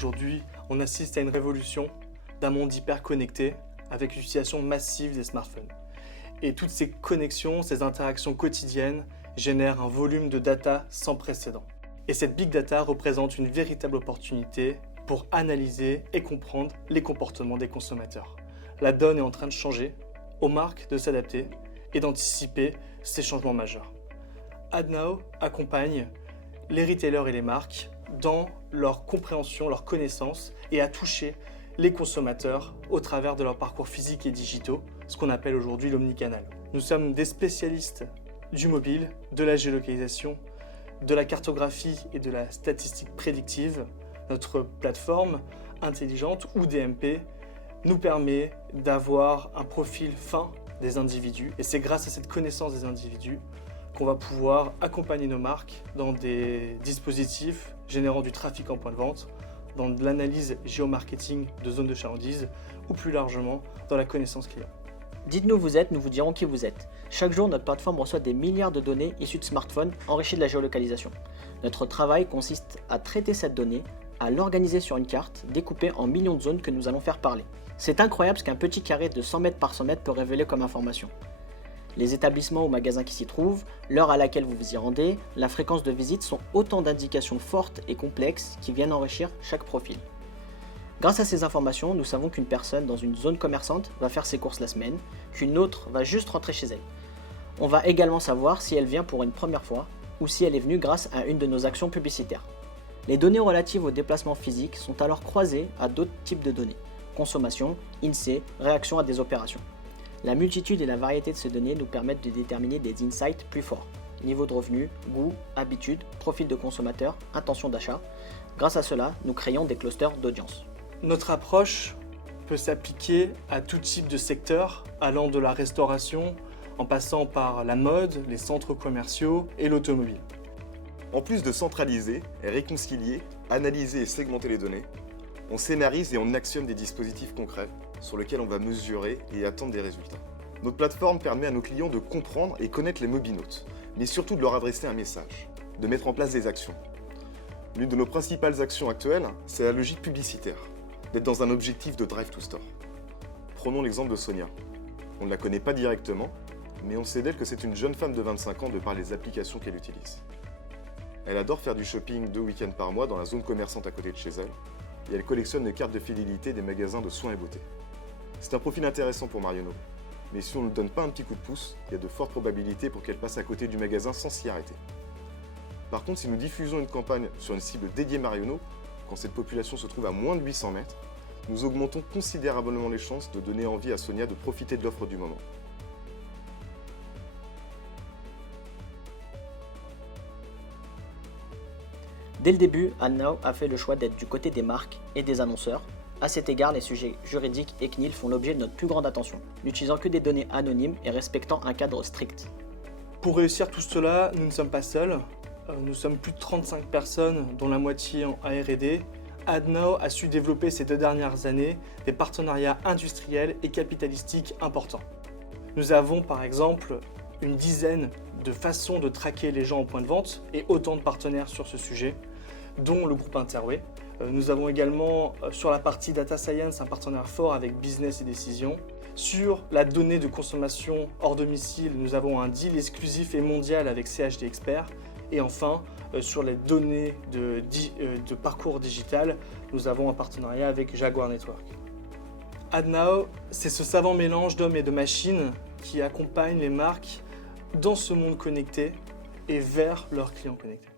Aujourd'hui, on assiste à une révolution d'un monde hyper connecté avec l'utilisation massive des smartphones. Et toutes ces connexions, ces interactions quotidiennes génèrent un volume de data sans précédent. Et cette big data représente une véritable opportunité pour analyser et comprendre les comportements des consommateurs. La donne est en train de changer, aux marques de s'adapter et d'anticiper ces changements majeurs. AdNow accompagne les retailers et les marques dans leur compréhension, leur connaissance et à toucher les consommateurs au travers de leurs parcours physiques et digitaux, ce qu'on appelle aujourd'hui l'omnicanal. Nous sommes des spécialistes du mobile, de la géolocalisation, de la cartographie et de la statistique prédictive. Notre plateforme intelligente ou DMP nous permet d'avoir un profil fin des individus et c'est grâce à cette connaissance des individus qu'on va pouvoir accompagner nos marques dans des dispositifs générant du trafic en point de vente, dans de l'analyse géomarketing de zones de chalandise ou plus largement dans la connaissance client. Dites-nous où vous êtes, nous vous dirons qui vous êtes. Chaque jour, notre plateforme reçoit des milliards de données issues de smartphones enrichies de la géolocalisation. Notre travail consiste à traiter cette donnée, à l'organiser sur une carte, découpée en millions de zones que nous allons faire parler. C'est incroyable ce qu'un petit carré de 100 mètres par 100 mètres peut révéler comme information. Les établissements ou magasins qui s'y trouvent, l'heure à laquelle vous vous y rendez, la fréquence de visite sont autant d'indications fortes et complexes qui viennent enrichir chaque profil. Grâce à ces informations, nous savons qu'une personne dans une zone commerçante va faire ses courses la semaine, qu'une autre va juste rentrer chez elle. On va également savoir si elle vient pour une première fois ou si elle est venue grâce à une de nos actions publicitaires. Les données relatives aux déplacements physiques sont alors croisées à d'autres types de données, consommation, INSEE, réaction à des opérations. La multitude et la variété de ces données nous permettent de déterminer des insights plus forts. Niveau de revenu, goût, habitude, profil de consommateur, intention d'achat. Grâce à cela, nous créons des clusters d'audience. Notre approche peut s'appliquer à tout type de secteur, allant de la restauration, en passant par la mode, les centres commerciaux et l'automobile. En plus de centraliser, réconcilier, analyser et segmenter les données, on scénarise et on actionne des dispositifs concrets sur lesquels on va mesurer et attendre des résultats. Notre plateforme permet à nos clients de comprendre et connaître les mobinautes, mais surtout de leur adresser un message, de mettre en place des actions. L'une de nos principales actions actuelles, c'est la logique publicitaire, d'être dans un objectif de drive to store. Prenons l'exemple de Sonia. On ne la connaît pas directement, mais on sait d'elle que c'est une jeune femme de 25 ans de par les applications qu'elle utilise. Elle adore faire du shopping 2 week-ends par mois dans la zone commerçante à côté de chez elle, et elle collectionne les cartes de fidélité des magasins de soins et beauté. C'est un profil intéressant pour Marionneau, mais si on ne lui donne pas un petit coup de pouce, il y a de fortes probabilités pour qu'elle passe à côté du magasin sans s'y arrêter. Par contre, si nous diffusons une campagne sur une cible dédiée Marionneau, quand cette population se trouve à moins de 800 mètres, nous augmentons considérablement les chances de donner envie à Sonia de profiter de l'offre du moment. Dès le début, AdNow a fait le choix d'être du côté des marques et des annonceurs. À cet égard, les sujets juridiques et CNIL font l'objet de notre plus grande attention, n'utilisant que des données anonymes et respectant un cadre strict. Pour réussir tout cela, nous ne sommes pas seuls. Nous sommes plus de 35 personnes, dont la moitié en R&D. AdNow a su développer ces 2 dernières années des partenariats industriels et capitalistiques importants. Nous avons par exemple une dizaine de façons de traquer les gens en point de vente et autant de partenaires sur ce sujet, dont le groupe Interway. Nous avons également sur la partie Data Science un partenaire fort avec Business et Décision. Sur la donnée de consommation hors domicile, nous avons un deal exclusif et mondial avec CHD Expert. Et enfin, sur les données de parcours digital, nous avons un partenariat avec Jaguar Network. AdNow, c'est ce savant mélange d'hommes et de machines qui accompagne les marques dans ce monde connecté et vers leurs clients connectés.